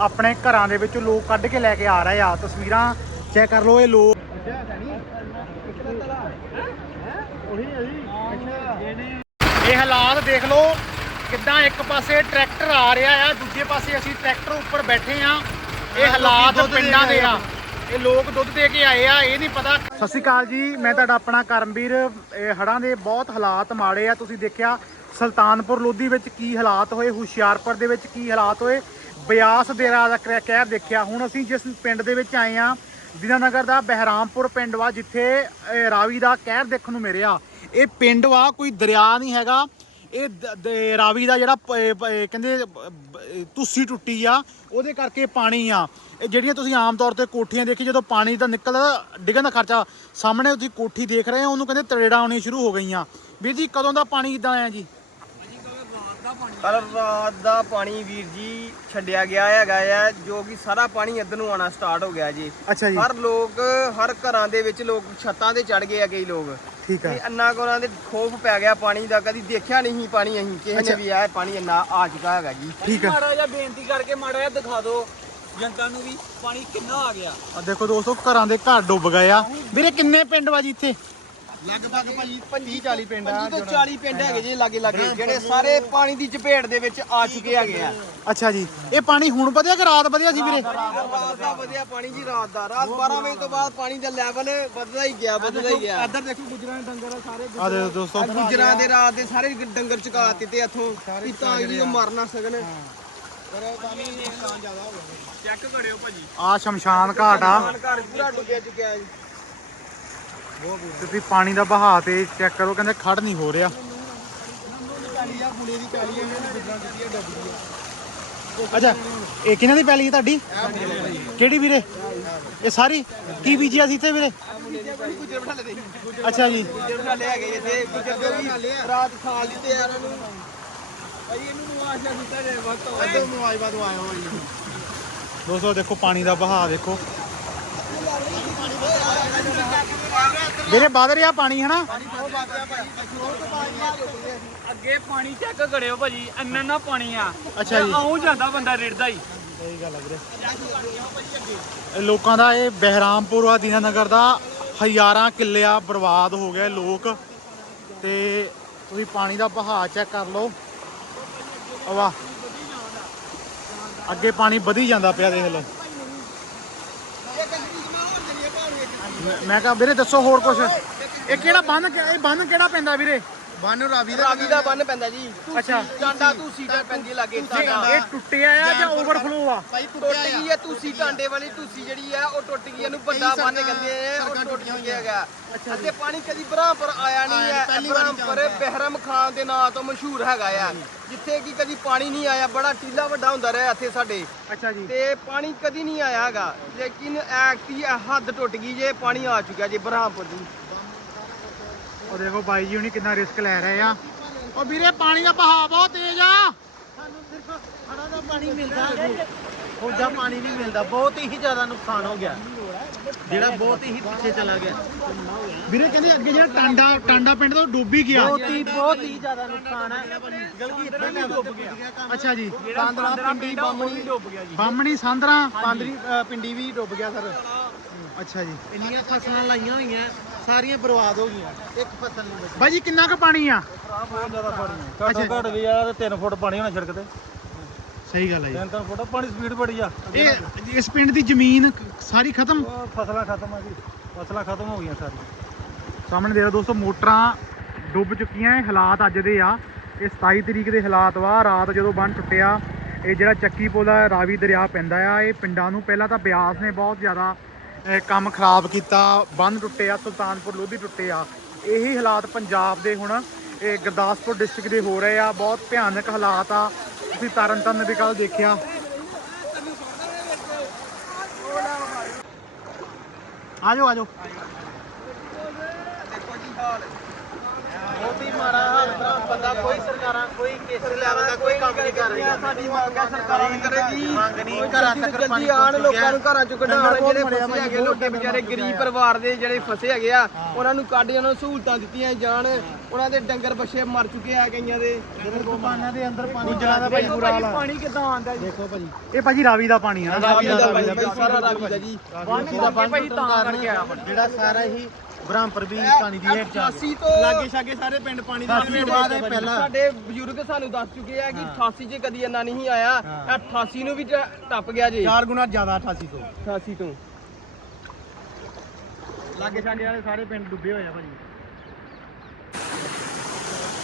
ਆਪਣੇ ਘਰਾਂ ਦੇ ਵਿੱਚੋਂ ਲੋਕ ਕੱਢ ਕੇ ਲੈ ਕੇ ਆ ਰਹੇ ਆ। ਤਸਵੀਰਾਂ ਚੈੱਕ ਕਰ ਲਓ ਇਹ ਲੋਕ। ਇਹ ਹਾਲਾਤ ਦੇਖ ਲਓ ਕਿੱਦਾਂ ਇੱਕ ਪਾਸੇ ਟਰੈਕਟਰ ਆ ਰਿਹਾ ਆ ਦੂਜੇ ਪਾਸੇ ਅਸੀਂ ਟਰੈਕਟਰ ਉੱਪਰ ਬੈਠੇ ਆ। ਇਹ ਹਾਲਾਤ ਪਿੰਡਾਂ ਦੇ ਆ। ਇਹ ਲੋਕ ਦੁੱਧ ਦੇ ਕੇ ਆਏ ਆ ਇਹ ਨਹੀਂ ਪਤਾ। ਸਤਿ ਸ਼੍ਰੀ ਅਕਾਲ ਜੀ ਮੈਂ ਤੁਹਾਡਾ ਆਪਣਾ ਕਰਮਵੀਰ ਇਹ ਹੜਾਂ ਦੇ ਬਹੁਤ ਹਾਲਾਤ ਮਾੜੇ ਆ। ਤੁਸੀਂ ਦੇਖਿਆ ਸੁਲਤਾਨਪੁਰ ਲੋਧੀ ਵਿੱਚ ਕੀ ਹਾਲਾਤ ਹੋਏ ਹੁਸ਼ਿਆਰਪੁਰ ਦੇ ਵਿੱਚ ਕੀ ਹਾਲਾਤ ਹੋਏ? ਬਿਆਸ ਦੇਰਾ ਦਾ ਕਹਿ ਕਹਿਰ ਦੇਖਿਆ। ਹੁਣ ਅਸੀਂ ਜਿਸ ਪਿੰਡ ਦੇ ਵਿੱਚ ਆਏ ਆ ਦੀਨਾਨਗਰ ਦਾ ਬਹਿਰਾਮਪੁਰ ਪਿੰਡ ਵਾ, ਜਿੱਥੇ ਰਾਵੀ ਦਾ ਕਹਿਰ ਦੇਖਣ ਨੂੰ ਮਿਲਿਆ। ਇਹ ਪਿੰਡ ਵਾ, ਕੋਈ ਦਰਿਆ ਨਹੀਂ ਹੈਗਾ। ਇਹ ਦ- ਰਾਵੀ ਦਾ ਜਿਹੜਾ ਕਹਿੰਦੇ, ਬ- ਤੁਸੀ ਟੁੱਟੀ ਆ, ਉਹਦੇ ਕਰਕੇ ਪਾਣੀ ਆ। ਇਹ ਜਿਹੜੀਆਂ ਤੁਸੀਂ ਆਮ ਤੌਰ ਤੇ ਕੋਠੀਆਂ ਦੇਖੀ ਜਦੋਂ ਪਾਣੀ ਦਾ ਨਿਕਲਦਾ, ਡਿੱਗਣ ਦਾ ਖਰਚਾ, ਸਾਹਮਣੇ ਤੁਸੀਂ ਕੋਠੀ ਦੇਖ ਰਹੇ ਹੋ, ਉਹਨੂੰ ਕਹਿੰਦੇ ਤਰੇੜਾਂ ਆਉਣੀ ਸ਼ੁਰੂ ਹੋ ਗਈਆਂ। ਵੀਰ ਜੀ, ਕਦੋਂ ਦਾ ਪਾਣੀ ਇਦਾਂ ਆਇਆ ਜੀ? ਕੱਲ ਰਾਤ ਦਾ ਪਾਣੀ ਵੀਰ ਜੀ ਛੱਡਿਆ ਗਿਆ ਹੈਗਾ ਆ ਜੋ ਕਿ ਸਾਰਾ ਪਾਣੀ ਇੱਧਰ ਨੂੰ ਆਣਾ ਸਟਾਰਟ ਹੋ ਗਿਆ ਜੀ। ਅੱਛਾ ਜੀ। ਹਰ ਲੋਕ ਹਰ ਘਰਾਂ ਦੇ ਵਿੱਚ ਲੋਕ ਛੱਤਾਂ ਤੇ ਚੜ ਗਏ ਆ ਕਈ ਲੋਕ। ਠੀਕ ਤੇ ਹੈ ਅੰਨਾ ਕੋਲਾਂ ਦੇ ਖੋਫ ਪੈ ਗਿਆ ਪਾਣੀ ਦਾ ਕਦੀ ਦੇਖਿਆ ਨਹੀਂ ਪਾਣੀ ਅਸੀਂ ਕਿਸੇ। ਨੇ ਵੀ ਆ ਪਾਣੀ ਇੰਨਾ ਆ ਚੁੱਕਾ ਹੈਗਾ ਜੀ। ਠੀਕ ਹੈ ਮਾੜਾ ਜਿਹਾ ਬੇਨਤੀ ਕਰਕੇ ਮਾੜਾ ਜਿਹਾ ਦਿਖਾ ਦਿਓ ਜਨਤਾ ਨੂੰ ਵੀ ਪਾਣੀ ਕਿੰਨਾ ਆ ਗਿਆ। ਆ ਦੇਖੋ ਦੋਸਤੋ ਘਰਾਂ ਦੇ ਘਰ ਡੁੱਬ ਗਏ ਆ। ਵੀਰੇ ਕਿੰਨੇ ਪਿੰਡ ਵਾ ਜੀ ਇੱਥੇ? ਲਗਭਗ ਭਾਜੀ 25 40 ਪਿੰਡ ਆ ਤੋਂ 40 ਪਿੰਡ ਹੈਗੇ ਜੀ ਲਾਗੇ ਲਾਗੇ। ਜਿਹੜੇ ਸਾਰੇ ਪਾਣੀ ਦੀ ਚਪੇਟ ਦੇ ਵਿੱਚ ਆ ਚੁੱਕੇ ਹੈਗੇ ਆ। ਅੱਛਾ ਜੀ। ਇਹ ਪਾਣੀ ਹੁਣ ਵਧਿਆ ਕਿ ਰਾਤ ਵਧਿਆ ਸੀ ਵੀਰੇ? ਰਾਤ ਦਾ ਵਧਿਆ ਪਾਣੀ ਜੀ ਰਾਤ ਦਾ। ਰਾਤ 12 ਵਜੇ ਤੋਂ ਬਾਅਦ ਪਾਣੀ ਦਾ ਲੈਵਲ ਵਧਦਾ ਹੀ ਗਿਆ ਵਧਦਾ ਹੀ ਗਿਆ। ਇੱਧਰ ਦੇਖੋ ਗੁਜਰਾਂ ਦੇ ਡੰਗਰ ਸਾਰੇ। ਆ ਦੇਖੋ ਦੋਸਤੋ ਗੁਜਰਾਂ ਦੇ ਰਾਤ ਦੇ ਸਾਰੇ ਡੰਗਰ ਚੁਕਾ ਦਿੱਤੇ ਇੱਥੋਂ ਵੀ ਤਾਂ ਕਿ ਉਹ ਮਰ ਨਾ ਸਕਣ। ਚੈੱਕ ਕਰਿਓ ਭਾਜੀ। ਆ ਸ਼ਮਸ਼ਾਨ ਘਾਟ ਆ। ਘਰ ਪੂਰਾ ਡੁੱਬਿਆ ਚੁੱਕਿਆ ਜੀ। ਤੁਸੀਂ ਪਾਣੀ ਦਾ ਬਹਾਅ ਤੇ ਚੈੱਕ ਕਰੋ ਕਹਿੰਦੇ ਖੜ ਨਹੀਂ ਹੋ ਰਿਹਾ। ਅੱਛਾ ਇਹ ਕਿਹਨਾਂ ਦੀ ਪੈਲੀ ਹੈ ਤੁਹਾਡੀ? ਕਿਹੜੀ ਵੀਰੇ? ਇਹ ਸਾਰੀ? ਕੀ ਬੀਜਿਆ ਸੀ ਇੱਥੇ ਵੀਰੇ? ਅੱਛਾ ਜੀ। ਗੁਜਰ ਬਠਾਲੇ ਹੈਗੇ ਇੱਥੇ ਗੁਜਰ ਦੇ ਵੀ ਰਾਤ ਖਾ ਲਿੱਤੇ ਆ ਉਹਨਾਂ ਨੂੰ ਭਾਈ ਇਹਨੂੰ ਮੁਆਵਜ਼ਾ ਦਿੱਤਾ ਜਾਏ ਵੱਧ ਤੋਂ ਵੱਧ ਮੁਆਵਜ਼ਾ ਦਵਾਇਆ ਹੋਇਆ ਜੀ ਦੋਸਤੋ ਦੇਖੋ ਪਾਣੀ ਦਾ ਬਹਾਅ ਦੇਖੋ। ਵੀਰੇ ਵੱਧ ਰਿਹਾ ਪਾਣੀ ਹਨਾ? ਅੱਗੇ ਪਾਣੀ ਚੈੱਕ ਕਰਿਓ ਭਾਜੀ ਇੰਨਾ ਨਾ ਪਾਣੀ ਆ। ਅੱਛਾ ਜੀ। ਆਉਂ ਜਾਂਦਾ ਬੰਦਾ ਰਿੜਦਾ ਹੀ। ਸਹੀ ਗੱਲ ਹੈ ਲੋਕਾਂ ਦਾ ਇਹ ਬਹਿਰਾਮਪੁਰ ਆ ਦੀਨਾਨਗਰ ਦਾ। ਹਜ਼ਾਰਾਂ ਕਿੱਲਿਆ ਬਰਬਾਦ ਹੋ ਗਏ ਲੋਕ। ਤੇ ਤੁਸੀਂ ਪਾਣੀ ਦਾ ਬਹਾਅ ਚੈੱਕ ਕਰ ਲਓ। ਵਾਹ। ਅੱਗੇ ਪਾਣੀ ਵਧੀ ਜਾਂਦਾ ਪਿਆ ਦੇਖ ਲਓ। ਮੈਂ- ਕਿਹਾ ਵੀਰੇ ਦੱਸੋ ਹੋਰ ਕੁਝ ਇਹ ਕਿਹੜਾ ਬੰਨ ਇਹ ਬੰਨ ਕਿਹੜਾ ਪੈਂਦਾ ਵੀਰੇ? ਬੰਨ ਰਾਵੀ ਦਾ ਰਾਵੀ ਦਾ ਬੰਨ ਪੈਂਦਾ ਜੀ। ਅੱਛਾ। ਟਾਂਡਾ ਤੂਸੀ ਤੇ ਪੈਂਦੀ ਲਾਗੇ ਇਹ ਟਾਂਡਾ ਇਹ ਟੁੱਟਿਆ ਆ ਜਾਂ ਓਵਰਫਲੋ ਆ? ਟੁੱਟ ਗਈ ਹੈ ਤੁਸੀਂ ਟਾਂਡੇ ਵਾਲੀ ਤੁਸੀਂ ਜਿਹੜੀ ਆ ਉਹ ਟੁੱਟ ਗਈ ਇਹਨੂੰ ਵੱਡਾ ਬੰਨ ਕਹਿੰਦੇ ਆ ਉਹ ਟੁੱਟ ਗਿਆ ਹੈਗਾ ਅਤੇ ਪਾਣੀ ਕਦੀ ਬ੍ਰਹਮਪੁਰ ਆਇਆ ਨਹੀਂ ਹੈ ਬ੍ਰਹਮਪੁਰ ਬਹਿਰਮ ਖਾਨ ਦੇ ਨਾਂ ਤੋਂ ਮਸ਼ਹੂਰ ਹੈਗਾ ਆ। ਜਿੱਥੇ ਕਿ ਕਦੀ ਪਾਣੀ ਨਹੀਂ ਆਇਆ ਬੜਾ ਟੀਲਾ ਵੱਡਾ ਹੁੰਦਾ ਰਿਹਾ ਇੱਥੇ ਸਾਡੇ। ਅੱਛਾ ਜੀ। ਤੇ ਪਾਣੀ ਕਦੀ ਨਹੀਂ ਆਇਆ ਹੈਗਾ। ਲੇਕਿਨ ਐਕਟੀ ਹੱਦ ਟੁੱਟ ਗਈ ਜੇ ਪਾਣੀ ਆ ਚੁੱਕਿਆ ਜੀ ਬ੍ਰਹਮਪੁਰ ਦੀ। ਉਹ ਦੇਖੋ ਬਾਈ ਜੀ ਹੁਣੀ ਕਿੰਨਾ ਰਿਸਕ ਲੈ ਰਹੇ ਆ। ਉਹ ਵੀਰੇ ਪਾਣੀ ਦਾ ਬਹਾਅ ਬਹੁਤ ਤੇਜ਼ ਆ। ਹੜਾ ਦਾ ਪਾਣੀ ਮਿਲਦਾ ਖੋਜਾ ਪਾਣੀ ਨਹੀਂ ਮਿਲਦਾ ਬਹੁਤ ਹੀ ਜ਼ਿਆਦਾ ਨੁਕਸਾਨ ਹੋ ਗਿਆ। ਜਿਹੜਾ ਬਹੁਤ ਹੀ ਪਿੱਛੇ ਚਲਾ ਗਿਆ। ਵੀਰੇ ਕਹਿੰਦੇ ਅੱਗੇ ਜਿਹੜਾ ਟਾਂਡਾ ਟਾਂਡਾ ਪਿੰਡ ਤੋਂ ਡੁੱਬ ਹੀ ਗਿਆ। ਬਹੁਤ ਹੀ ਬਹੁਤ ਹੀ ਜ਼ਿਆਦਾ ਨੁਕਸਾਨ ਹੈ। ਗਲਗੀ ਇੱਥੇ ਵੀ ਡੁੱਬ ਗਿਆ। ਅੱਛਾ ਜੀ। ਪਾਂਦਰਾ ਪਿੰਡੀ ਬਾਮਣੀ ਡੁੱਬ ਗਿਆ ਜੀ। ਬਾਹਮਣੀ ਸਾਂਦਰਾ। ਪਾਂਦਰੀ ਪਿੰਡੀ ਵੀ ਡੁੱਬ ਗਿਆ ਸਰ। ਅੱਛਾ ਜੀ। ਇੰਨੀਆਂ ਫਸਲਾਂ ਲਾਈਆਂ ਹੋਈਆਂ। ਸਾਰੀਆਂ ਬਰਬਾਦ ਹੋ ਗਈਆਂ। ਇੱਕ ਫਸਲ ਨਹੀਂ ਬਚੀ। ਬਾਈ ਜੀ ਕਿੰਨਾ ਕੁ ਪਾਣੀ ਆ? ਅੱਛਾ। ਘੱਟ ਵੀ ਆ 3 ਫੁੱਟ ਪਾਣੀ ਹੋਣਾ ਸੜਕ ਤੇ। ਸਹੀ ਗੱਲ ਹੈ 3 ਫੁੱਟ ਪਾਣੀ ਸਪੀਡ ਬੜੀ ਆ। ਜੀ ਇਹ ਇਸ ਪਿੰਡ ਦੀ ਜ਼ਮੀਨ ਸਾਰੀ ਖਤਮ? ਫਸਲਾਂ ਖਤਮ ਆ ਜੀ। ਫਸਲਾਂ ਖਤਮ ਹੋ ਗਈਆਂ ਸਾਰੀਆਂ। ਸਾਹਮਣੇ ਦੇਖੋ ਦੋਸਤੋ ਮੋਟਰਾਂ ਡੁੱਬ ਚੁੱਕੀਆਂ ਇਹ ਹਾਲਾਤ ਅੱਜ ਦੇ ਆ। ਇਹ 27 ਤਰੀਕ ਦੇ ਹਾਲਾਤ ਵਾ। ਰਾਤ ਜਦੋਂ ਬੰਨ ਟੁੱਟਿਆ ਇਹ ਜਿਹੜਾ ਚੱਕੀ ਪੁਲ ਆ ਰਾਵੀ ਦਰਿਆ ਪੈਂਦਾ ਆ। ਇਹ ਪਿੰਡਾਂ ਨੂੰ ਪਹਿਲਾਂ ਤਾਂ ਬਿਆਸ ਨੇ ਬਹੁਤ ਜ਼ਿਆਦਾ ਕੰਮ ਖਰਾਬ ਕੀਤਾ ਬੰਨ ਟੁੱਟੇ ਆ, ਸੁਲਤਾਨਪੁਰ ਲੋਧੀ ਟੁੱਟੇ ਆ। ਇਹੀ ਹਾਲਾਤ ਪੰਜਾਬ ਦੇ ਹੁਣ, ਇਹ ਗੁਰਦਾਸਪੁਰ ਡਿਸਟ੍ਰਿਕਟ ਦੇ ਹੋ ਰਹੇ ਆ। ਬਹੁਤ ਭਿਆਨਕ ਹਾਲਾਤ ਆ। ਤੁਸੀਂ ਤਰਨਤਾਰਨ ਵੀ ਕੱਲ ਦੇਖਿਆ। ਆਜੋ ਆਜੋ। ਦੇਖੋ ਜੀ ਹਾਲ ਬਹੁਤ ਹੀ ਮਾੜਾ ਹਾਲ ਬਣਾ ਬੰਦਾ ਕੋਈ ਸਰਕਾਰਾਂ ਕੋਈ ਕਿਸੇ ਲੈਵਲ ਦਾ ਕੋਈ ਕੰਮ ਨਹੀਂ ਕਰ ਰਹੀਆਂ ਸਾਡੀ ਮੰਗ ਹੈ ਸਰਕਾਰਾਂ ਨੂੰ ਕਰੇ ਜੀ। ਮੰਗ ਨਹੀਂ ਘਰਾਂ ਤੱਕ ਪਾਣੀ ਆਣ ਲੋਕਾਂ ਨੂੰ। ਘਰਾਂ ਚੋਂ ਕਢਾਉਣ ਜਿਹੜੇ ਫਸੇ ਹੈਗੇ ਲੋਕੇ ਵਿਚਾਰੇ ਗਰੀਬ ਪਰਿਵਾਰ ਦੇ ਜਿਹੜੇ ਫਸੇ ਹੈਗੇ ਆ ਉਹਨਾਂ ਨੂੰ ਕੱਢ ਨੂੰ ਸਹੂਲਤਾਂ ਦਿੱਤੀਆਂ ਜਾਣ। ਉਹਨਾਂ ਦੇ ਡੰਗਰ ਬੱਛੇ ਮਰ ਚੁੱਕੇ ਆ ਕਈਆਂ ਦੇ। ਦੁਕਾਨਾਂ ਦੇ ਅੰਦਰ ਪਾਣੀ ਗੁੱਜਰਾਂ ਦਾ ਭਾਈ ਬੁਰਾ ਹਾਲ ਆ। ਪਾਣੀ ਕਿੱਦਾਂ ਆਉਂਦਾ ਜੀ? ਦੇਖੋ ਭਾਜੀ ਇਹ ਭਾਜੀ ਰਾਵੀ ਦਾ ਪਾਣੀ ਆ। ਰਾਵੀ ਦਾ ਭਾਈ ਸਾਰਾ ਰਾਵੀ ਦਾ ਜੀ। ਬੰਨ ਕਰਕੇ ਭਾਈ ਤਾਂ ਕਰਕੇ ਪਾਣੀ। ਜਿਹੜਾ ਸਾਰਾ ਹੀ ਬ੍ਰਹਮਪੁਰ ਵੀ ਪਾਣੀ ਦੀ ਹੇਠ ਚੱਲ 88 ਤੋਂ ਲਾਗੇ ਛਾਗੇ ਸਾਰੇ ਪਿੰਡ ਪਾਣੀ ਦੇ ਵਿੱਚ ਬਾਅਦ ਇਹ ਪਹਿਲਾਂ- ਸਾਡੇ ਬਜ਼ੁਰਗ ਸਾਨੂੰ ਦੱਸ ਚੁੱਕੇ ਆ ਕਿ 88 ਚ ਕਦੀ ਇੰਨਾ ਨਹੀਂ ਆਇਆ। ਇਹ 88 ਨੂੰ ਵੀ ਟ- ਟੱਪ ਗਿਆ ਜੀ। ਚਾਰ ਗੁਣਾ ਜ਼ਿਆਦਾ 88 ਤੋਂ। 88 ਤੋਂ। ਲਾਗੇ ਛਾਗੇ ਵਾਲੇ ਸਾਰੇ ਪਿੰਡ ਡੁੱਬੇ ਹੋਏ ਆ ਭਾਜੀ।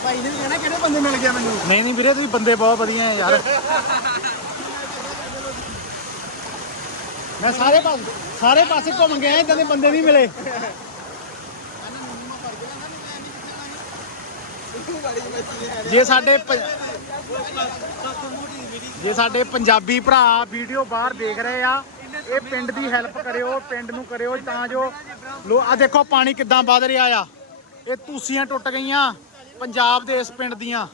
ਭਾਈ ਨੇ ਵੀ ਕਹਿਣਾ ਕਿਹੜੇ ਬੰਦੇ ਮਿਲ ਗਿਆ ਮੈਨੂੰ? ਨਹੀਂ ਨਹੀਂ ਵੀਰੇ ਤੁਸੀਂ ਬੰਦੇ ਬਹੁਤ ਵਧੀਆ ਆ ਯਾਰ। ਮੈਂ ਸਾਰੇ ਪਾਸੇ ਸਾਰੇ ਪਾਸੇ ਘੁੰਮ ਗਿਆ ਇਦਾਂ ਦੇ ਬੰਦੇ ਨਹੀਂ ਮਿਲੇ। ਜੇ ਸਾਡੇ ਜੇ ਸਾਡੇ ਪੰਜਾਬੀ ਭਰਾ ਵੀਡੀਓ ਬਾਹਰ ਦੇਖ ਰਹੇ ਆ ਇਹ ਪਿੰਡ ਦੀ ਹੈਲਪ ਕਰਿਓ ਪਿੰਡ ਨੂੰ ਕਰਿਓ ਤਾਂ ਜੋ ਲੋ ਆ ਦੇਖੋ ਪਾਣੀ ਕਿੱਦਾਂ ਵੱਧ ਰਿਹਾ ਆ। ਇਹ ਤੂਸੀਆਂ ਟੁੱਟ ਗਈਆਂ ਪੰਜਾਬ ਦੇ ਇਸ ਪਿੰਡ ਦੀਆਂ।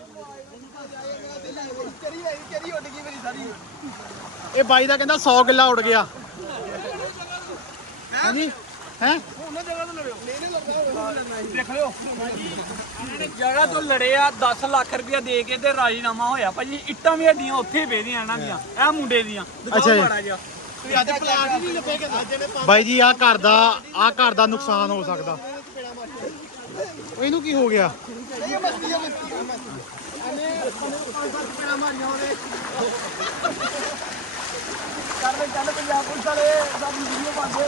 ਇਹ ਬਾਈ ਦਾ ਕਹਿੰਦਾ 100 ਕਿੱਲਾ ਉੱਡ ਗਿਆ। ਹਾਂਜੀ ਹੈ? ਉਹਨਾਂ ਜਗ੍ਹਾ ਤੋਂ ਲੜਿਓ। ਨਹੀਂ ਨਹੀਂ ਲੱਗਦਾ ਦੇਖ ਲਿਓ। ਜਗ੍ਹਾ ਤੋਂ ਲੜੇ ਆ 10 ਲੱਖ ਰੁਪਇਆ ਦੇ ਕੇ ਤੇ ਰਾਜੀਨਾਮਾ ਹੋਇਆ। ਭਾਜੀ ਇੱਟਾਂ ਵੀ ਹੱਡੀਆਂ ਉੱਥੇ ਹੀ ਵੇਦੀਆਂ ਇਹਨਾਂ ਦੀਆਂ ਇਹ ਮੁੰਡੇ ਦੀਆਂ। ਅੱਛਾ ਜੀ। ਦਿਖਾਓ ਮਾੜਾ ਜਿਹਾ। ਤੁਸੀਂ ਅੱਜ ਪਲਾਟ ਹੀ ਨਹੀਂ ਲੱਭੇ ਕਿ ਅੱਜ ਨੇ ਬਾਈ ਜੀ ਆ ਘਰ ਦਾ ਆ ਘਰ ਦਾ ਨੁਕਸਾਨ ਹੋ ਸਕਦਾ। ਉਹ ਇਹਨੂੰ ਕੀ ਹੋ ਗਿਆ? ਇਹ ਮਸਤੀ ਆ ਮਸਤੀ ਆ ਮਸਤੀ ਇਹਨੇ ਪੰਜ ਸੱਤ ਪੇੜਾ ਮਾਰੀਆਂ ਉਹਦੇ ਕਰ ਚੱਲ ਪੰਜਾਬ ਪੁਲਿਸ ਵਾਲੇ ਦਾ ਵੀਡੀਓ ਪਾਉਂਦੇ।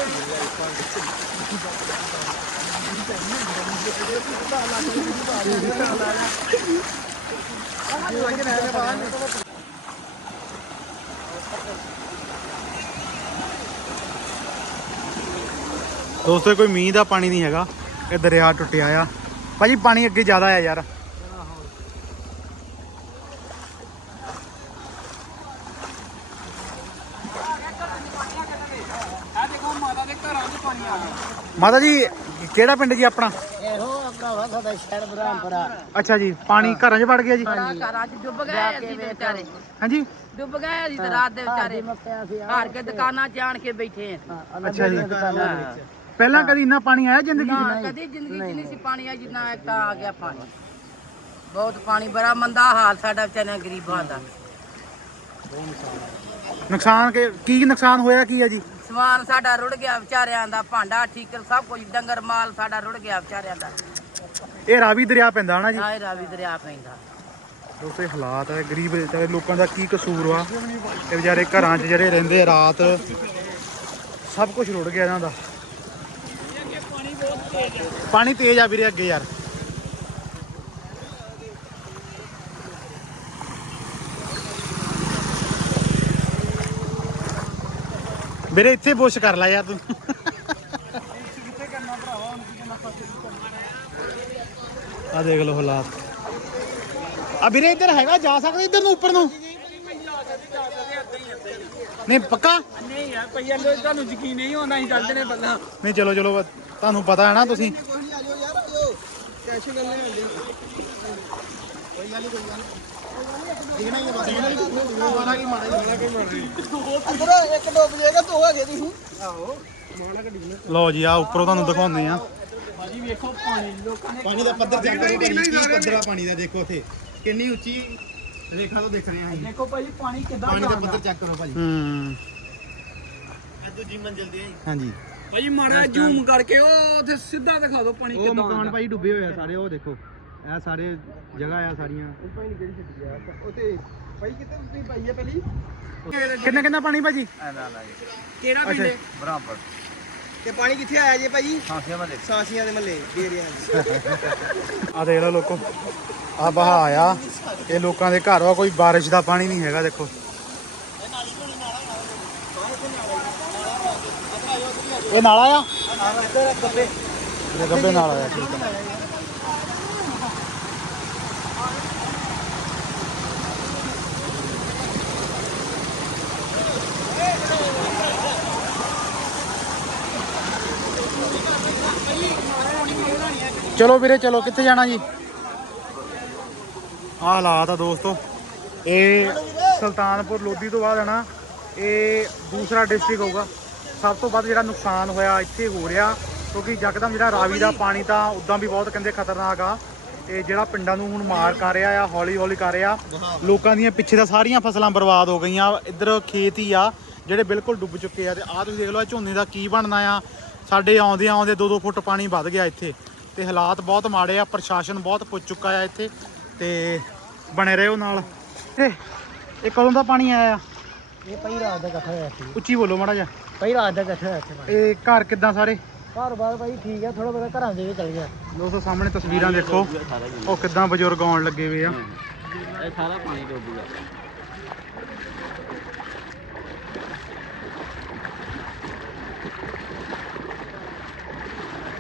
ਦੋਸਤੋ ਕੋਈ ਮੀਂਹ ਦਾ ਪਾਣੀ ਨਹੀਂ ਹੈਗਾ। ਇਹ ਦਰਿਆ ਟੁੱਟਿਆ ਆ। ਭਾਜੀ ਪਾਣੀ ਅੱਗੇ ਜ਼ਿਆਦਾ ਆ ਯਾਰ। ਮਾਤਾ ਜੀ ਕਿਹੜਾ ਪਿੰਡ ਜੀ ਆਪਣਾ? ਇਹੋ ਭਰਾਵਾ ਸਾਡਾ ਸ਼ਹਿਰ ਬ੍ਰਹਮਪੁਰਾ। ਅੱਛਾ ਜੀ ਪਾਣੀ ਘਰਾਂ 'ਚ ਵੜ ਗਿਆ ਜੀ? ਘਰਾਂ 'ਚ ਡੁੱਬ ਗਏ ਅਸੀਂ ਤੇ ਵਿਚਾਰੇ। ਹਾਂਜੀ? ਡੁੱਬ ਗਏ ਅਸੀਂ ਤੇ ਰਾਤ ਦੇ ਵਿਚਾਰੇ। ਹਾਰ ਕੇ ਦੁਕਾਨਾਂ 'ਚ ਆਣ ਕੇ ਬੈਠੇ ਆ। ਅੱਛਾ ਜੀ। ਪਹਿਲਾਂ ਕਦੀ ਇੰਨਾ ਪਾਣੀ ਆਇਆ ਜ਼ਿੰਦਗੀ 'ਚ? ਕਦੀ ਜ਼ਿੰਦਗੀ 'ਚ ਨਹੀਂ ਸੀ ਪਾਣੀ ਆ ਜਿੰਨਾ ਇੱਕ ਆ ਗਿਆ ਪਾਣੀ। ਬਹੁਤ ਪਾਣੀ ਬੜਾ ਮੰਦਾ ਹਾਲ ਸਾਡਾ ਵਿਚਾਰਿਆਂ ਗਰੀਬਾਂ ਦਾ। ਨੁਕਸਾਨ ਕਿ- ਕੀ ਨੁਕਸਾਨ ਹੋਇਆ ਕੀ ਆ ਜੀ? ਸਮਾਨ ਸਾਡਾ ਰੁੜ ਗਿਆ ਵਿਚਾਰਿਆਂ ਦਾ ਭਾਂਡਾ ਠੀਕਰ ਸਭ ਕੁਝ ਡੰਗਰ ਮਾਲ ਸਾਡਾ ਰੁੜ ਗਿਆ ਵਿਚਾਰਿਆਂ ਦਾ। ਇਹ ਰਾਵੀ ਦਰਿਆ ਪੈਂਦਾ ਹਨਾ ਜੀ? ਆਏ ਰਾਵੀ ਦਰਿਆ ਪੈਂਦਾ। ਦੋਸਤੋ ਇਹ ਹਾਲਾਤ ਹੈ ਗਰੀਬ ਵਿਚਾਰੇ ਲੋਕਾਂ ਦਾ ਕੀ ਕਸੂਰ ਵਾ? ਇਹ ਵਿਚਾਰੇ ਘਰਾਂ 'ਚ ਜਿਹੜੇ ਰਹਿੰਦੇ ਆ ਰਾਤ ਸਭ ਕੁਝ ਰੁੜ ਗਿਆ ਇਹਨਾਂ ਦਾ। ਪਾਣੀ ਤੇਜ਼ ਆ ਵੀਰੇ ਅੱਗੇ ਯਾਰ। ਵੀਰੇ ਇੱਥੇ ਬੁਸ਼ ਕਰ ਲੈ ਯਾਰ ਤੂੰ। ਆ ਦੇਖ ਲਓ ਹਾਲਾਤ। ਆ ਵੀਰੇ ਇੱਧਰ ਹੈਗਾ ਜਾ ਸਕਦੇ ਇੱਧਰ ਨੂੰ ਉੱਪਰ ਨੂੰ? ਨਹੀਂ ਪੱਕਾ? ਨਹੀਂ ਯਾਰ ਭਈਆ ਲੋ ਤੁਹਾਨੂੰ ਯਕੀਨ ਨਹੀਂ ਹੁੰਦਾ ਅਸੀਂ ਚੱਲਦੇ ਨੇ ਪਹਿਲਾਂ। ਨਹੀਂ ਚਲੋ ਚਲੋ ਤੁਹਾਨੂੰ ਪਤਾ ਹੈ ਨਾ ਤੁਸੀਂ। ਕੋਈ ਨਹੀਂ ਆਜੋ ਯਾਰ ਆਜੋ ਟੈਨਸ਼ਨ ਕਰਨੇ ਹੁੰਦੇ ਅੰਦਰ ਇੱਕ ਡੁੱਬ ਜਾਏਗਾ ਦੋ ਹੈਗੇ ਤੁਸੀਂ। ਆਹੋ ਲਓ ਜੀ ਆ ਉੱਪਰੋਂ ਤੁਹਾਨੂੰ ਦਿਖਾਉਂਦੇ ਆ ਭਾਜੀ ਵੇਖੋ ਪਾਣੀ ਲੋਕਾਂ ਨੇ ਪਾਣੀ ਦਾ ਪੱਧਰ ਚੈੱਕ ਕਰੋ ਕੀ ਪੱਧਰ ਆ ਪਾਣੀ ਦਾ ਦੇਖੋ ਉੱਥੇ। ਕਿੰਨੀ ਉੱਚੀ ਰੇਖਾ ਤੋਂ ਦੇਖ ਰਹੇ ਹਾਂ ਅਸੀਂ। ਦੇਖੋ ਭਾਜੀ ਪਾਣੀ ਕਿੱਦਾਂ ਪਾਣੀ ਦਾ ਪੱਧਰ ਚੈੱਕ ਕਰੋ ਭਾਜੀ। ਹੂੰ ਦੂਜੀ ਮੰਜ਼ਿਲ ਤੇ ਹਾਂਜੀ। ਭਾਜੀ ਮਾੜਾ ਜ਼ੂਮ ਕਰਕੇ ਉਹ ਉੱਥੇ ਸਿੱਧਾ ਦਿਖਾ ਦਿਓ ਪਾਣੀ ਉਹ ਕਿੱਦਾਂ ਮਕਾਨ ਆਉਂਦਾ ਭਾਈ ਡੁੱਬੇ ਹੋਏ ਆ ਸਾਰੇ ਉਹ ਦੇਖੋ। ਇਹ ਸਾਰੇ ਜਗ੍ਹਾ ਆ ਸਾਰੀਆਂ। ਭਾਈ ਕਿਹੜੀ ਛੱਡ ਗਿਆ ਉਤੇ ਭਾਈ ਕਿਤੇ ਤੁਸੀਂ ਭਾਈ ਆ ਪਹਿਲੀ ਕਿੰਨਾ ਕਿੰਨਾ ਪਾਣੀ ਭਾਜੀ? ਕਿਹੜਾ ਪਿੰਡ ਹੈ? ਤੇ ਪਾਣੀ ਕਿੱਥੇ ਆਇਆ ਜੇ ਭਾਈ ਸਾਸੀਆਂ ਦੇ ਡੇਰਿਆਂ ਦੇ। ਆ ਦੇਖ ਲਓ ਲੋਕੋ ਆ ਬਹਾ ਆ ਇਹ ਲੋਕਾਂ ਦੇ ਘਰ ਵਾ ਕੋਈ ਬਾਰਿਸ਼ ਦਾ ਪਾਣੀ ਨਹੀਂ ਹੈਗਾ ਦੇਖੋ। ਇਹ ਨਾਲਾ ਆ? ਇਹ ਗੱਬੇ ਨਾਲ ਆਇਆ ਠੀਕ ਆ। ਚਲੋ ਵੀਰੇ, ਚਲੋ, ਕਿੱਥੇ ਜਾਣਾ ਜੀ? ਆ ਹਾਲਾਤ ਆ ਦੋਸਤੋ। ਇਹ ਸੁਲਤਾਨਪੁਰ ਲੋਧੀ ਤੋਂ ਬਾਅਦ ਹੈ ਨਾ, ਇਹ ਦੂਸਰਾ ਡਿਸਟ੍ਰਿਕਟ ਹੋਊਗਾ। ਸਭ ਤੋਂ ਵੱਧ ਜਿਹੜਾ ਨੁਕਸਾਨ ਹੋਇਆ, ਇੱਥੇ ਹੋ ਰਿਹਾ, ਕਿਉਂਕਿ ਯਕਦਮ ਜਿਹੜਾ ਰਾਵੀ ਦਾ ਪਾਣੀ ਤਾਂ ਉਦਾਂ ਵੀ ਬਹੁਤ ਕਹਿੰਦੇ ਖਤਰਨਾਕ ਆ। ਇਹ ਜਿਹੜਾ ਪਿੰਡਾਂ ਨੂੰ ਹੁਣ ਮਾਰ ਕਰ ਰਿਹਾ ਆ ਹੌਲੀ ਹੌਲੀ ਕਰ ਰਿਹਾ, ਲੋਕਾਂ ਦੀਆਂ ਪਿੱਛੇ ਦਾ ਸਾਰੀਆਂ ਫਸਲਾਂ ਬਰਬਾਦ ਹੋ ਗਈਆਂ, ਇੱਧਰ ਖੇਤ ਹੀ ਆ, ਜਿਹੜੇ ਬਿਲਕੁਲ ਡੁੱਬ ਚੁੱਕੇ ਆ। ਤੇ ਆਹ ਤੁਸੀਂ ਦੇਖ ਲਓ ਝੋਨੇ ਦਾ ਕੀ ਬਣਨਾ ਆ। ਸਾਡੇ ਆਉਂਦੇ ਆਉਂਦੇ 2-2 ਫੁੱਟ ਪਾਣੀ ਵੱਧ ਗਿਆ ਇੱਥੇ। ਤੇ ਹਾਲਾਤ ਬਹੁਤ ਮਾੜੇ ਆ ਪ੍ਰਸ਼ਾਸਨ ਬਹੁਤ ਪੁੱਜ ਚੁੱਕਾ ਆ ਇੱਥੇ ਤੇ ਬਣੇ ਰਹੋ ਨਾਲ। ਇਹ ਇਹ ਕਦੋਂ ਦਾ ਪਾਣੀ ਆਇਆ? ਆ ਇਹ ਪਈ ਰਾਤ ਦਾ ਇਕੱਠਾ ਹੋਇਆ ਸੀ। ਉੱਚੀ ਬੋਲੋ ਮਾੜਾ ਜਿਹਾ। ਪਈ ਰਾਤ ਦਾ ਇਕੱਠਾ ਹੋਇਆ ਸੀ ਇਹ ਘਰ ਕਿੱਦਾਂ ਸਾਰੇ? ਕਾਰੋਬਾਰ ਭਾਈ ਠੀਕ ਹੈ ਥੋੜਾ ਬਹੁਤਾ ਘਰਾਂ ਦੇ ਵਿੱਚ ਚੱਲ ਗਿਆ। ਦੋਸਤੋ ਸਾਹਮਣੇ ਤਸਵੀਰਾਂ ਦੇਖੋ। ਉਹ ਕਿੱਦਾਂ ਬਜ਼ੁਰਗ ਆਉਣ ਲੱਗੇ ਹੋਏ ਆ। ਇਹ ਸਾਰਾ ਪਾਣੀ ਡੁੱਬ ਗਿਆ।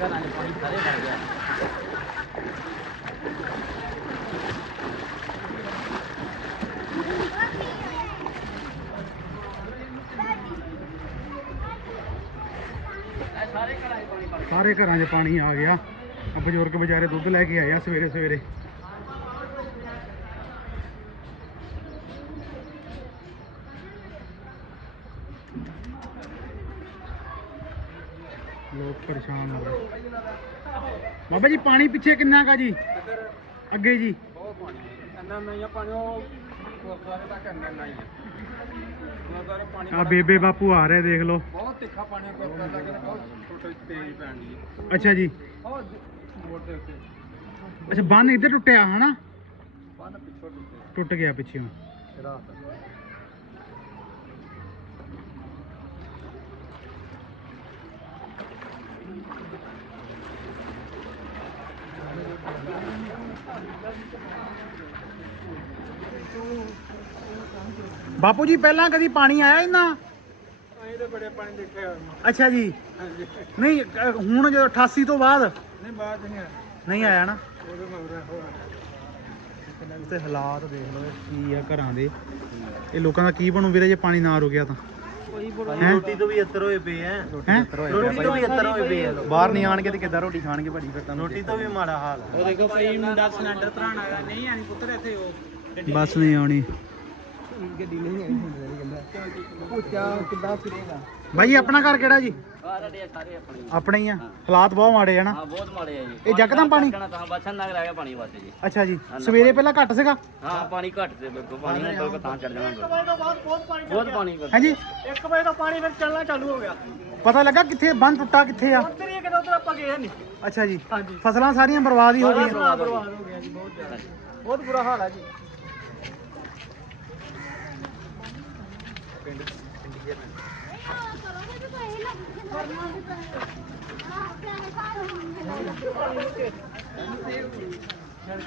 ਘਰਾਂ ਦੇ ਪਾਣੀ ਸਾਰੇ ਭਰ ਗਿਆ। ਸਾਰੇ ਘਰਾਂ 'ਚ ਪਾਣੀ ਆ ਗਿਆ। ਆ ਬਜ਼ੁਰਗ ਵਿਚਾਰੇ ਦੁੱਧ ਲੈ ਕੇ ਆਏ ਆ ਸਵੇਰੇ ਸਵੇਰੇ ਲੋਕ ਪਰੇਸ਼ਾਨ ਹੋ ਗਏ। ਬਾਬਾ ਜੀ ਪਾਣੀ ਪਿੱਛੇ ਕਿੰਨਾ ਕਾ ਜੀ? ਅੱਗੇ ਜੀ। ਬਹੁਤ ਪਾਣੀ ਇੰਨਾ ਨਹੀਂ ਆ ਪਾਣੀ ਉਹ ਗੁਰਦੁਆਰੇ ਤੱਕ ਇੰਨਾ ਨਹੀਂ ਹੈ ਗੁਰਦੁਆਰੇ ਪਾਣੀ ਆ ਬੇਬੇ ਬਾਪੂ ਆ ਰਹੇ ਦੇਖ ਲਓ। ਬਹੁਤ ਤਿੱਖਾ ਪਾਣੀ ਗੁਰਦੁਆਰੇ ਤੱਕ ਤੇ ਬਹੁਤ ਛੋਟੇ ਤੇਜ਼ ਪੈਣੀ ਅੱਛਾ ਜੀ। ਬਹੁਤ ਮੋੜ ਦੇ ਉੱਤੇ। ਅੱਛਾ ਬੰਨ ਇੱਧਰ ਟੁੱਟਿਆ ਹਨਾ? ਬੰਨ ਪਿੱਛੋਂ ਟੁੱਟੇ। ਟੁੱਟ ਗਿਆ ਪਿੱਛੇ ਰਾਤ। ਬਾਪੂ ਜੀ ਪਹਿਲਾਂ ਕਦੀ ਪਾਣੀ ਆਇਆ ਇੰਨਾ? ਅਸੀਂ ਤਾਂ ਬੜੇ ਪਾਣੀ ਦੇਖੇ ਨੇ। ਅੱਛਾ ਜੀ। ਹਾਂਜੀ। ਨਹੀਂ ਅ, ਹੁਣ ਜਦੋਂ 88 ਤੋਂ ਬਾਅਦ? ਨਹੀਂ ਬਾਅਦ ਨਹੀਂ ਆਇਆ। ਨਹੀਂ ਆਇਆ ਨਾ? ਉਹਦੇ ਮਗਰ ਤੇ ਹਾਲਾਤ ਦੇਖ ਲਓ ਕੀ ਆ ਘਰਾਂ ਦੇ। ਇਹ ਲੋਕਾਂ ਦਾ ਕੀ ਬਣੂ ਵੀਰੇ ਜੇ ਪਾਣੀ ਨਾ ਰੁਕਿਆ ਤਾਂ? ਹੈਂ? ਰੋਟੀ ਤੋਂ ਵੀ ਅੱਤਰ ਹੋਏ ਪਏ ਆ। ਹੈਂ? ਰੋਟੀ ਤੋਂ ਵੀ ਅੱਤਰ ਹੋਏ ਪਏ ਆ ਬਾਹਰ ਨਹੀਂ ਆਣਗੇ ਤੇ ਕਿੱਦਾਂ ਰੋਟੀ ਖਾਣਗੇ ਭਾਜੀ ਫਿਰ ਰੋਟੀ ਤੋਂ ਵੀ ਮਾੜਾ ਹਾਲ ਆ। ਉਹ ਦੇਖੋ ਭਾਈ ਮੁੰਡਾ ਸਿਲੰਡਰ ਭਰਾਣ ਆਇਆ। ਨਹੀਂ ਆਣੀ ਪੁੱਤਰ ਇੱਥੇ ਉਹ। ਬਸ ਨਹੀਂ ਆਉਣੀ। ਗੱਡੀ ਨਹੀਂ ਆਈ ਹੁੰਦਾ ਕਹਿੰਦਾ ਪੁੱਛਾ ਕਿੱਦਾਂ ਫਿਰੇਗਾ ਭਾਈ ਆਪਣਾ ਘਰ ਕਿਹੜਾ ਜੀ? ਆਪਣੇ ਆਪਣੇ ਹੀ ਆ। ਹਾਲਾਤ ਬਹੁਤ ਮਾੜੇ ਆ ਨਾ। ਹਾਂ ਬਹੁਤ ਮਾੜੇ ਆ ਜੀ। ਇਹ ਜਕਦਮ ਪਾਣੀ? ਕਹਿਣਾ ਤਾਂ ਬਚਨ ਲੱਗ ਰਿਹਾ ਪਾਣੀ ਵਾਸਤੇ ਜੀ। ਅੱਛਾ ਜੀ। ਸਵੇਰੇ ਪਹਿਲਾਂ ਘੱਟ ਸੀਗਾ? ਹਾਂ ਪਾਣੀ ਘੱਟ ਤੇ ਬਿਲਕੁਲ ਪਾਣੀ ਹੁਣ ਬਿਲਕੁਲ ਤਾਂ ਚੜ ਜਾਣਾ। ਬਹੁਤ ਪਾਣੀ ਬਿਲਕੁਲ। ਹਾਂਜੀ। 1 ਵਜੇ ਤੋਂ ਪਾਣੀ ਫਿਰ ਚੱਲਣਾ ਚਾਲੂ ਹੋ ਗਿਆ। ਪਤਾ ਲੱਗਾ ਕਿੱਥੇ ਬੰਨ ਟੁੱਟਾ ਕਿੱਥੇ ਆ? ਉੱਧਰ ਹੀ ਕਿਤੇ ਉੱਧਰ ਆਪਾਂ ਗਏ ਨਹੀਂ। ਅੱਛਾ ਜੀ। ਫਸਲਾਂ ਸਾਰੀਆਂ ਬਰਬਾਦ ਹੀ ਹੋ ਗਈਆਂ। ਬਰਬਾਦ ਹੋ ਗਿਆ ਜੀ ਬਹੁਤ ਜ਼ਿਆਦਾ। ਬਹੁਤ ਬੁਰਾ ਹਾਲ ਹੈ ਜੀ।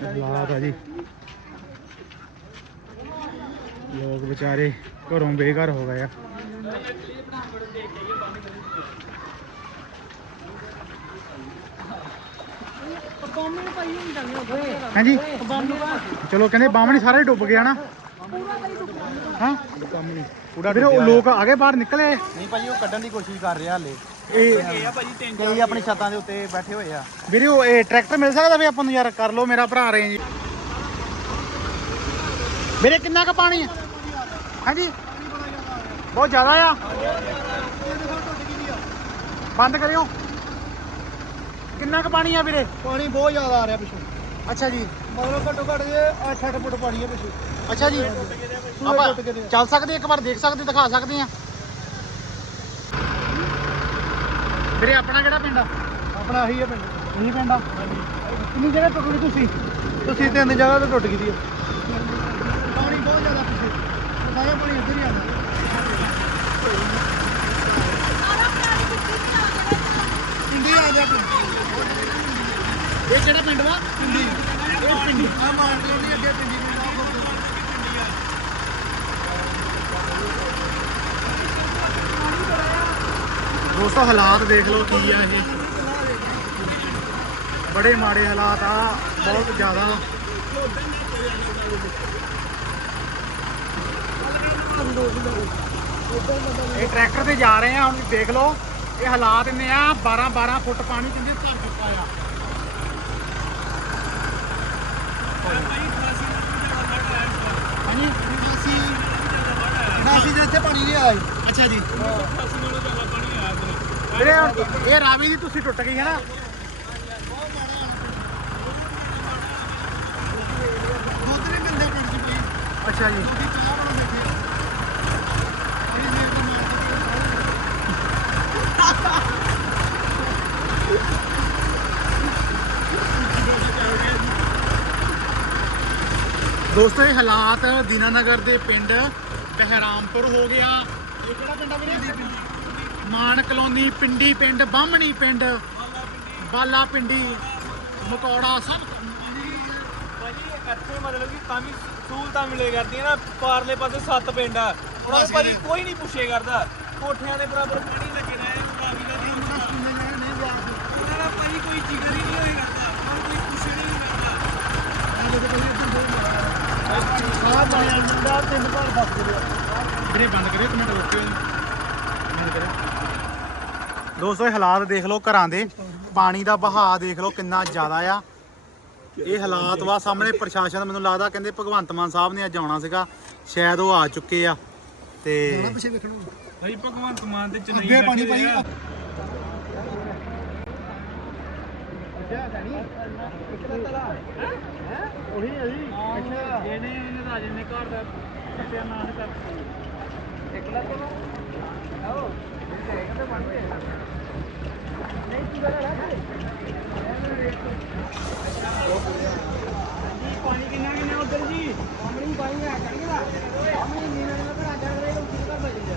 ਹਾਲਾਤ ਆ ਜੀ ਲੋਕ ਵਿਚਾਰੇ ਘਰੋਂ ਬੇਘਰ ਹੋ ਗਏ ਆ ਹਾਂਜੀ ਚਲੋ ਕਹਿੰਦੇ ਬਾਹਮਣੀ ਸਾਰਾ ਹੀ ਡੁੱਬ ਗਿਆ ਨਾ ਹਾਂ ਪੂਰਾ ਵੀਰੇ ਉਹ ਲੋਕ ਆਗੇ ਬਾਹਰ ਨਿਕਲੇ। ਨਹੀਂ ਭਾਜੀ ਉਹ ਕੱਢਣ ਦੀ ਕੋਸ਼ਿਸ਼ ਕਰ ਰਿਹਾ ਹਲੇ। ਇਹ ਕਈ ਆਪਣੀ ਛੱਤਾਂ ਦੇ ਉੱਤੇ ਬੈਠੇ ਹੋਏ ਆ। ਵੀਰੇ ਉਹ ਇਹ ਟਰੈਕਟਰ ਮਿਲ ਸਕਦਾ ਵੀ ਆਪਾਂ ਨੂੰ ਯਾਰ ਕਰ ਲਓ ਮੇਰਾ ਭਰਾ ਰਹੇ ਜੀ ਵੀਰੇ ਕਿੰਨਾ ਕੁ ਪਾਣੀ ਹੈ? ਹਾਂਜੀ? ਬਹੁਤ ਜ਼ਿਆਦਾ ਆ। ਬੰਦ ਕਰਿਓ। ਕਿੰਨਾ ਕੁ ਪਾਣੀ ਆ ਵੀਰੇ? ਪਾਣੀ ਬਹੁਤ ਜ਼ਿਆਦਾ ਆ ਰਿਹਾ ਪਿੱਛੋਂ। ਅੱਛਾ ਜੀ। ਮਤਲਬ ਘੱਟੋ ਘੱਟ ਜੇ 8-8 ਫੁੱਟ ਪਾਣੀ ਹੈ ਪਿੱਛੇ। ਅੱਛਾ ਜੀ। ਆਪਾਂ ਚੱਲ ਸਕਦੇ ਇੱਕ ਵਾਰ ਦੇਖ ਸਕਦੇ ਦਿਖਾ ਸਕਦੇ ਆ ਵੀਰੇ ਆਪਣਾ ਕਿਹੜਾ ਪਿੰਡ ਆ? ਆਪਣਾ ਆਹੀ ਹੈ ਪਿੰਡ। ਇਹੀ ਪਿੰਡ ਆ? ਕਿੰਨੀ ਜਗ੍ਹਾ ਟੁੱਟ ਗਈ ਤੁਸੀਂ? ਤੁਸੀਂ ਤਿੰਨ ਜਗ੍ਹਾ ਤੋਂ ਟੁੱਟ ਗਈ ਦੀ ਪਾਣੀ ਬਹੁਤ ਜ਼ਿਆਦਾ ਪਿੱਛੇ। ਸਾਰਾ ਪਾਣੀ ਇੱਧਰ ਹੀ ਆਉਂਦਾ ਪਿੰਡੀ ਆ ਜਾ ਇਹ ਕਿਹੜਾ ਪਿੰਡ ਵਾ? ਪਿੰਡੀ। ਇਹ ਪਿੰਡੀ ਆ ਮਾਰਕੀਟ ਅੱਗੇ ਪਿੰਡੀ ਨੂੰ ਦੋਸਤੋ, ਹਾਲਾਤ ਦੇਖ ਲਓ ਕੀ ਆ ਇਹ। ਬੜੇ ਮਾੜੇ ਹਾਲਾਤ ਆ, ਬਹੁਤ ਜ਼ਿਆਦਾ। ਇਹ ਟਰੈਕਟਰ ਤੇ ਜਾ ਰਹੇ ਆ, ਹੁਣ ਦੇਖ ਲਓ, ਇਹ ਹਾਲਾਤ ਇੰਨੇ ਆ 12 12 ਫੁੱਟ ਪਾਣੀ ਕਿੰਨੇ ਭਰ ਚੁੱਕਾ ਆ। ਪਾਣੀ ਨਹੀਂ ਆਇਆ ਅੱਛਾ ਜੀ। ਇਹ ਰਾਵੀ ਦੀ ਤੁਸੀਂ ਟੁੱਟ ਗਈ ਹੈ ਨਾ। ਦੋਸਤੋ ਇਹ ਹਾਲਾਤ ਦੀਨਾਨਗਰ ਦੇ ਪਿੰਡ ਬਹਿਰਾਮਪੁਰ ਹੋ ਗਿਆ। ਇਹ ਕਿਹੜਾ ਪਿੰਡ ਆ ਵੀਰੇ? ਮਾਨ ਕਲੋਨੀ ਪਿੰਡੀ ਪਿੰਡ ਬਾਹਮਣੀ ਪਿੰਡ ਬਾਲਾ ਪਿੰਡੀ ਮਕੌੜਾ ਸਭ ਭਾਜੀ ਇੱਥੇ ਮਤਲਬ ਕਿ ਕਾਮੀ ਸਹੂਲਤਾਂ ਮਿਲੇ ਕਰਦੀਆਂ ਨਾ ਪਾਰਲੇ ਪਾਸੇ ਸੱਤ ਪਿੰਡ ਆ। ਉਹਨਾਂ ਨੂੰ ਭਾਜੀ ਕੋਈ ਨਹੀਂ ਪੁੱਛੇ ਕਰਦਾ। ਕੋਠਿਆਂ ਦੇ ਬਰਾਬਰ ਪਾਣੀ ਲੱਗੇ ਰਹੇ ਕਾਫੀ ਦਾ ਦੀ ਉਹਨਾਂ ਦਾ ਭਾਜੀ ਕੋਈ ਜ਼ਿਕਰ ਹੀ ਨਹੀਂ ਹੋਈ ਕਰਦਾ। ਕੋਈ ਪੁੱਛ ਨਹੀਂ ਕਰਦਾ। ਵੀਰੇ ਬੰਦ ਕਰਿਓ ਇੱਕ ਮਿੰਟ ਰੁਕਿਓ ਬੰਦ ਕਰਿਓ। ਦੋਸਤੋ ਇਹ ਹਾਲਾਤ ਦੇਖ ਲਓ ਘਰਾਂ ਦੇ। ਪਾਣੀ ਦਾ ਵਹਾਅ ਦੇਖ ਲਓ ਕਿੰਨਾ ਜ਼ਿਆਦਾ ਆ। ਇਹ ਹਾਲਾਤ ਵਾ ਸਾਹਮਣੇ ਪ੍ਰਸ਼ਾਸਨ ਮੈਨੂੰ ਲੱਗਦਾ ਕਹਿੰਦੇ ਭਗਵੰਤ ਮਾਨ ਸਾਹਿਬ ਨੇ ਅੱਜ ਆਉਣਾ ਸੀਗਾ। ਸ਼ਾਇਦ ਉਹ ਆ ਚੁੱਕੇ ਆ। ਤੇ ਭਾਈ ਭਗਵੰਤ ਮਾਨ ਤੇ ਚਨਈ ਅੱਗੇ ਪਾਣੀ ਪਾਈ ਇਹਨੇ ਇਹਨੇ ਰਾਜੇ ਨੇ ਘਰ ਦਾ। ਕੱਟਿਆ ਨਾਂ ਤੇ ਪਾਣੀ ਕਿੰਨਾ ਕਿੰਨਾ ਉਧਰ ਜੀ? ਪਾਣੀ ਪਾਣੀ ਆ ਕਰੇਗਾ ਪਾਣੀ ਨੀਵੇਂ ਨਾਲ ਘਰ ਆ ਜਾਣਾ ਉੱਥੇ ਘਰ ਬਚ ਜਾ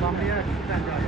ਸਾਹਮਣੇ ਆ